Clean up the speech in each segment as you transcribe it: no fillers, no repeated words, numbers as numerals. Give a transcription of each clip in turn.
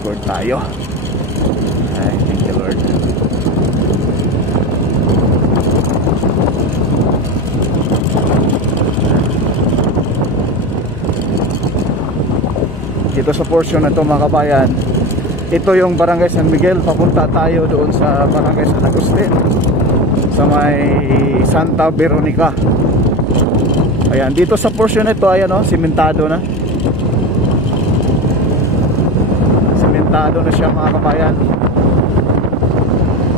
record tayo. Ay, thank you Lord. Dito sa portion na to mga kabayan, ito yung Barangay San Miguel. Papunta tayo doon sa Barangay San Agustin, sa may Santa Veronica. Ayan, dito sa portion na ito, ayan o, simentado na. Simentado na siya mga kabayan.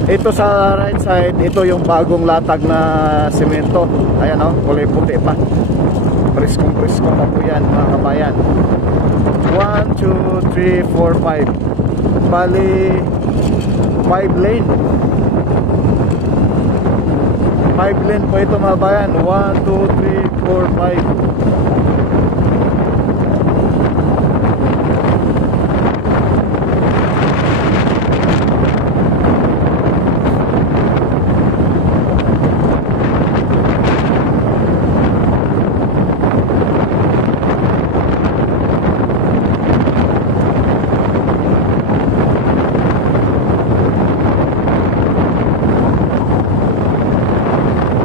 Ito sa right side, ito yung bagong latag na semento. Ayan o, kulay puti pa. Preskong na po yan mga kabayan. 1, 2, 3, 4, 5. Bali 5 lane. 5 lane po ito mga bayan. 1, 2, 3, 4, 5.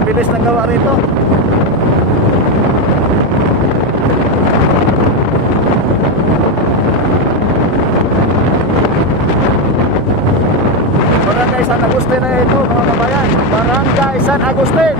Bilis ng gawa rito. Barangay San Agustin na ito mga kabayan. Barangay San Agustin.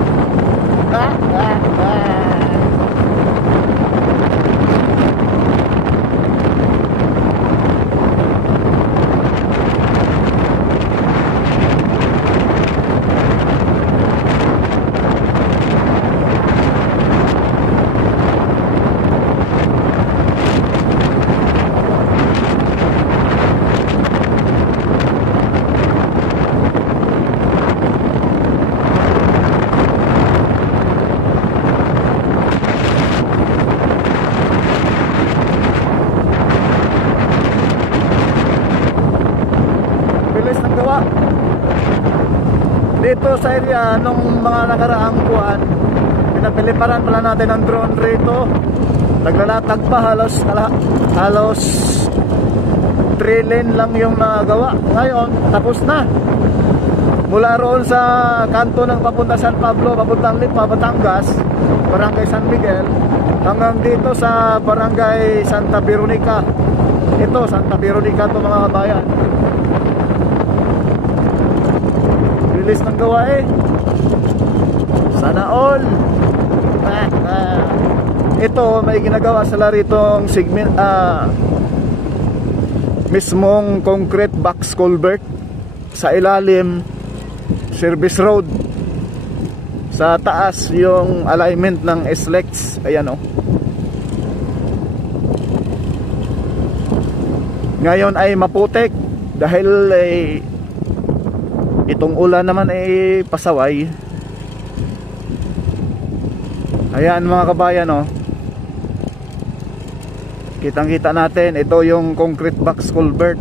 Dito sa area nung mga nakaraang buwan, pinapiliparan pala natin ang drone rito. Naglalatag pa, halos 3 lane lang yung nagawa. Ngayon tapos na. Mula roon sa kanto ng papunta San Pablo, papuntang Lipa, Batangas, Barangay San Miguel, hanggang dito sa Barangay Santa Veronica. Ito Santa Veronica to mga kabayan. Bilis ng gawa eh. Sana all. Ito may ginagawa sila ritong segment, mismong concrete box culvert. Sa ilalim service road, sa taas yung alignment ng SLEX. Ayan oh. Ngayon ay maputik dahil itong ulan naman ay pasaway. Ayan mga kabayan oh. Kitang kita natin, ito yung concrete box culvert.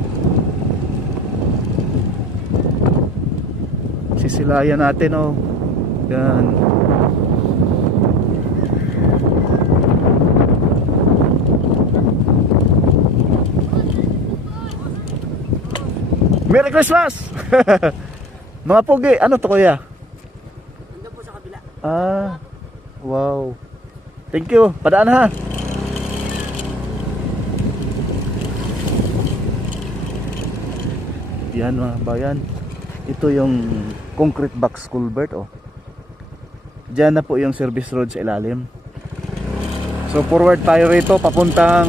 Sisilayan natin oh. Yan. Merry Christmas. Mga pugi, ano to kuya? Nandun po sa kabila. Ah, wow. Thank you, padaan ha. Yan mga bayan. Ito yung concrete box culvert oh. Diyan na po yung service road sa ilalim. So forward tayo rito papuntang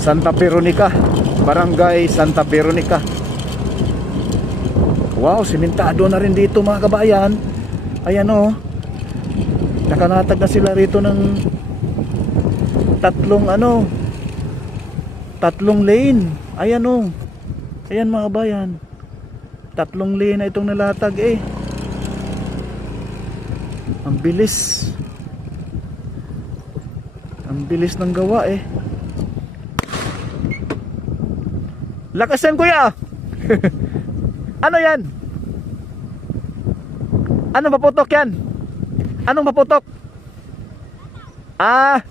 Santa Veronica, Barangay Santa Veronica. Wow, simentado na rin dito mga kabayan. Ayan oh. Nakanatag na sila rito ng tatlong lane. Ayan oh. Ayan mga kabayan. 3 lane na itong nalatag eh. Ang bilis. Ang bilis ng gawa eh. Lakasan kuya. Ano yan? Anong maputok yan? Anong maputok? Ah,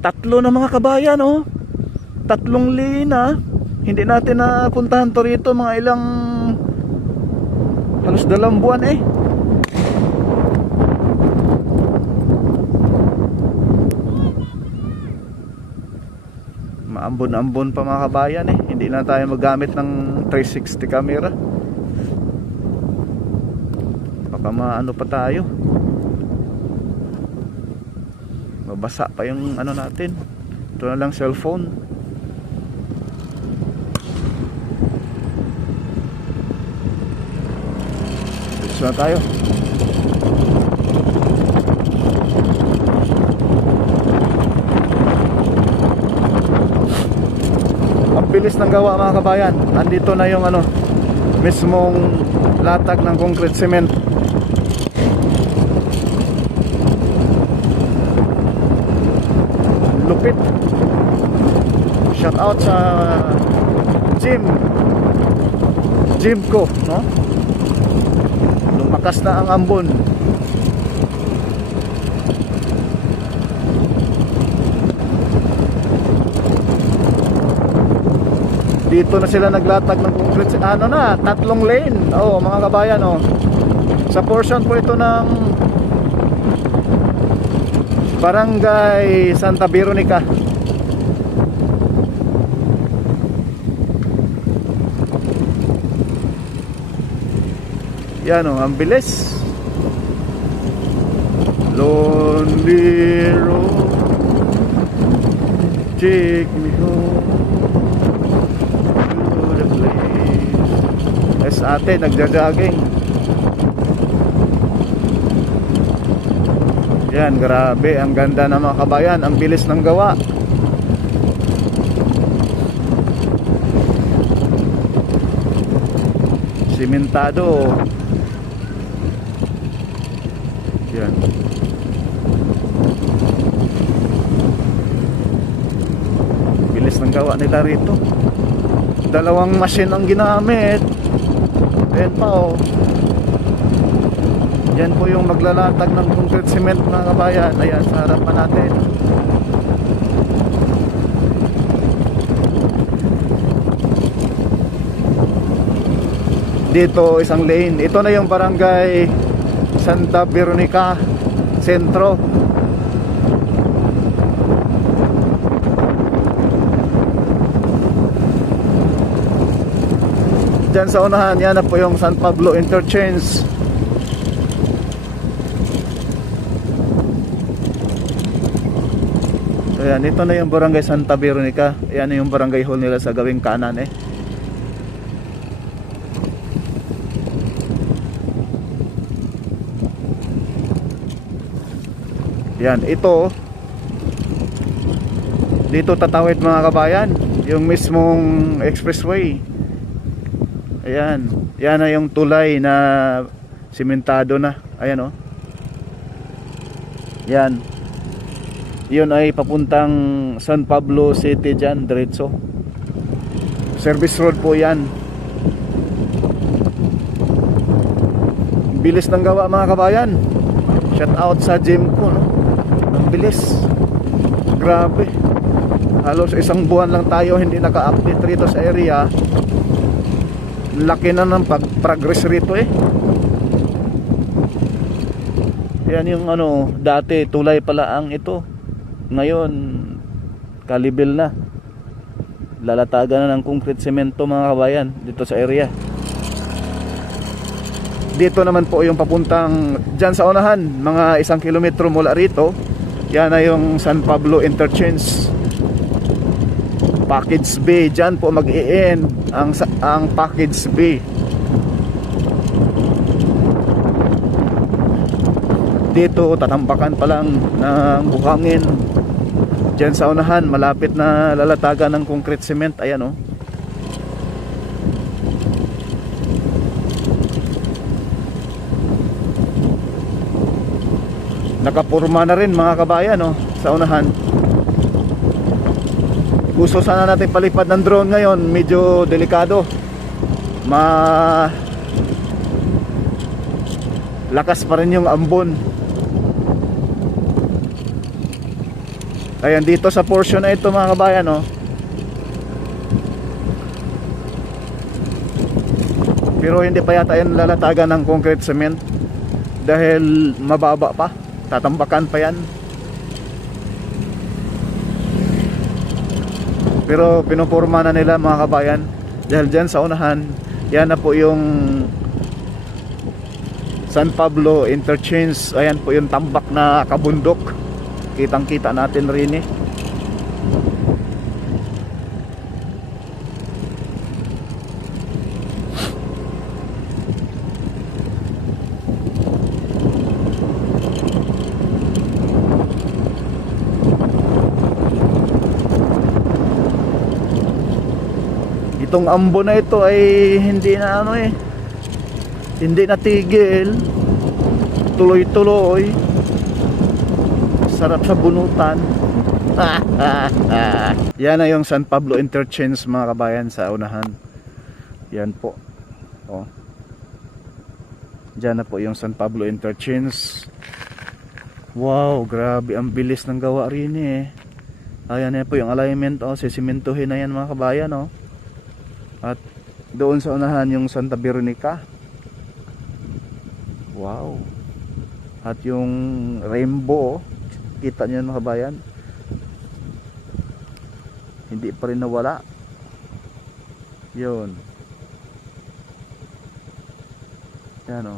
3 na mga kabayan oh. tatlong lane na. Hindi natin napuntahan to rito mga ilang halos 2 buwan eh. Maambon-ambon pa mga kabayan eh. Hindi na tayo magamit ng 360 camera. Baka maano pa tayo. Mabasa pa yung ano natin. Ito na lang cellphone. Dito na tayo. Ang bilis ng gawa mga kabayan. Andito na yung ano, mismong latag ng concrete cement. Lupit. Shout out sa gym ko, no? Lumakas na ang ambon. Dito na sila naglatag ng concrete. Ano na, 3 lane. Oh, mga kabayan, oh. Sa portion po ito ng Barangay Santa Veronica. Yan, oh, ang bilis. Lonely road, take me home to the place. Ate, nagja-jogging. Yan, grabe, ang ganda na mga kabayan. Ang bilis ng gawa. Simentado. Yan. Bilis ng gawa nila rito. 2 machine ang ginamit. Ayan pa, oh. Yan po yung maglalatag ng concrete cement mga kabayan. Ayan, sa harapan natin. Dito isang lane. Ito na yung barangay Santa Veronica Sentro. Diyan sa unahan, yan na po yung San Pablo Interchange. Ayan, ito na yung barangay Santa Veronica. Ayan yung barangay hall nila sa gawing kanan eh. Yan, ito dito tatawid mga kabayan, yung mismong expressway. Ayan, yan na yung tulay na simentado na. Ayan, oh. Yan. Yun ay papuntang San Pablo City dyan, diretso. Service road po yan. Bilis ng gawa mga kabayan. Shout out sa gym ko, no? Ang bilis. Grabe. Halos 1 buwan lang tayo hindi naka-update rito sa area. Laki na ng progress rito eh. Yan yung ano, dati tulay pala ang ito. Ngayon kalibel na. Lalatagan na ng concrete semento mga kabayan dito sa area. Dito naman po yung papuntang dyan sa unahan, mga 1 kilometro mula rito. Yan na yung San Pablo Interchange. Package B, dyan po mag-i-end ang Package B. Dito tatambakan pa lang ng buhangin. Dyan sa unahan, malapit na lalatagan ng concrete cement. Ayan, oh. Nakapurma na rin mga kabayan, oh, sa unahan. Gusto sana natin palipad ng drone ngayon, medyo delikado. Lakas pa rin yung ambon. Ayan, dito sa portion na ito mga kabayan, oh, Pero hindi pa yata yan lalatagan ng concrete cement dahil mababa pa, tatambakan pa yan. Pero pinuporma na nila mga kabayan dahil dyan sa unahan, yan na po yung San Pablo Interchange. Ayan po yung tambak na kabundok, kitang kita natin rin eh. Itong ambo na ito ay hindi na ano eh, hindi natigil, tuloy-tuloy, sarap sa bunutan. Yan na yung San Pablo Interchange mga kabayan sa unahan. Yan po, oh. Diyan na po yung San Pablo Interchange. Wow, grabe ang bilis ng gawa rin eh. Ayan na po yung alignment, oh, sisimentuhin na yan mga kabayan, oh. At doon sa unahan yung Santa Veronica. Wow. At yung rainbow, kita niyo mga kabayan, hindi pa rin nawala. Yun. Yan o.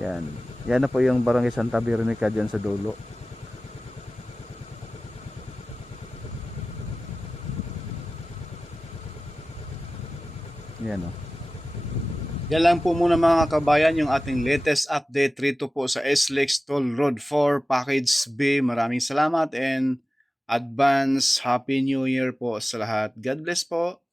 Yan. Yan na po yung Barangay Santa Veronica dyan sa dulo. Yan o. Yan lang po muna mga kabayan yung ating latest update rito po sa SLEX Toll Road 4 Package B. Maraming salamat and advance Happy New Year po sa lahat. God bless po.